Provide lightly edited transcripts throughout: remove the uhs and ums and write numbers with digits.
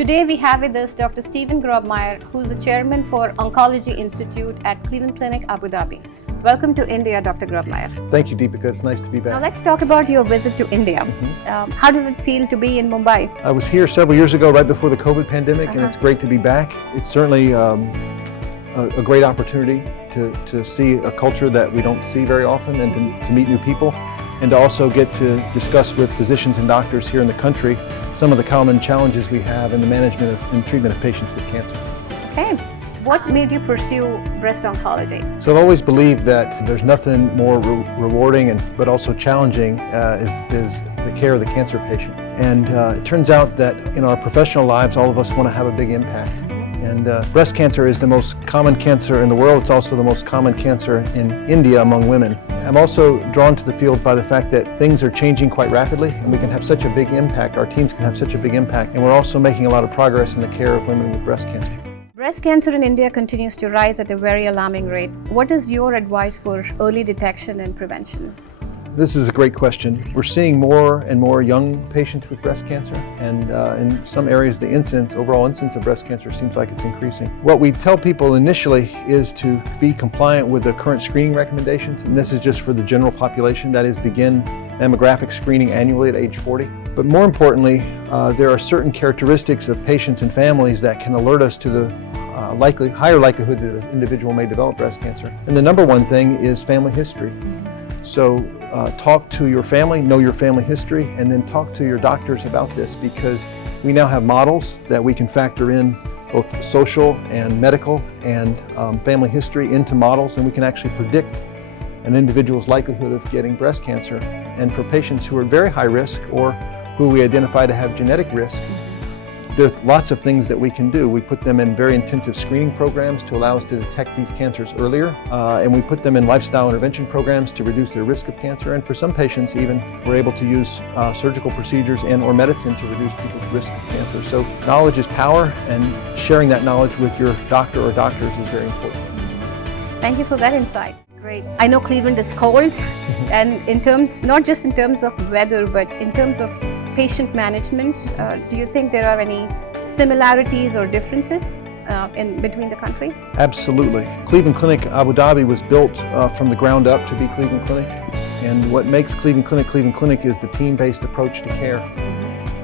Today we have with us Dr. Grobmyer, who is the chairman for Oncology Institute at Cleveland Clinic Abu Dhabi. Welcome to India, Dr. Grobmyer. Thank you, Deepika. It's nice to be back. Now let's talk about your visit to India. How does it feel to be in Mumbai? I was here several years ago, right before the COVID pandemic, and it's great to be back. It's certainly a great opportunity to see a culture that we don't see very often, and to meet new people, and to also get to discuss with physicians and doctors here in the country some of the common challenges we have in the management and treatment of patients with cancer. Okay. What made you pursue breast oncology? So I've always believed that there's nothing more rewarding but also challenging is the care of the cancer patient. And it turns out that in our professional lives, all of us want to have a big impact. And breast cancer is the most common cancer in the world. It's also the most common cancer in India among women. I'm also drawn to the field by the fact that things are changing quite rapidly, and we can have such a big impact. Our teams can have such a big impact, and we're also making a lot of progress in the care of women with breast cancer. Breast cancer in India continues to rise at a very alarming rate. What is your advice for early detection and prevention? This is a great question. We're seeing more and more young patients with breast cancer, and in some areas the overall incidence of breast cancer seems like it's increasing. What we tell people initially is to be compliant with the current screening recommendations, and this is just for the general population, that is begin mammographic screening annually at age 40. But more importantly, there are certain characteristics of patients and families that can alert us to the higher likelihood that an individual may develop breast cancer. And the number one thing is family history. So talk to your family, know your family history, and then talk to your doctors about this, because we now have models that we can factor in both social and medical and family history into models, and we can actually predict an individual's likelihood of getting breast cancer. And for patients who are very high risk or who we identify to have genetic risk, there are lots of things that we can do. We put them in very intensive screening programs to allow us to detect these cancers earlier, and we put them in lifestyle intervention programs to reduce their risk of cancer. And for some patients even, we're able to use surgical procedures and/or medicine to reduce people's risk of cancer. So knowledge is power, and sharing that knowledge with your doctor or doctors is very important. Thank you for that insight. Great. I know Cleveland is cold, and not just in terms of weather, but in terms of patient management, do you think there are any similarities or differences between the countries? Absolutely. Cleveland Clinic Abu Dhabi was built from the ground up to be Cleveland Clinic, and what makes Cleveland Clinic is the team-based approach to care.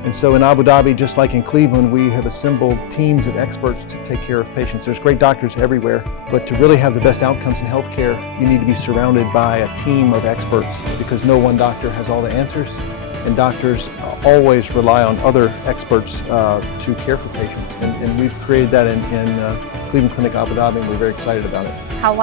And so in Abu Dhabi, just like in Cleveland, we have assembled teams of experts to take care of patients. There's great doctors everywhere, but to really have the best outcomes in healthcare, you need to be surrounded by a team of experts, because no one doctor has all the answers, and doctors always rely on other experts to care for patients. And we've created that in Cleveland Clinic Abu Dhabi, and we're very excited about it. How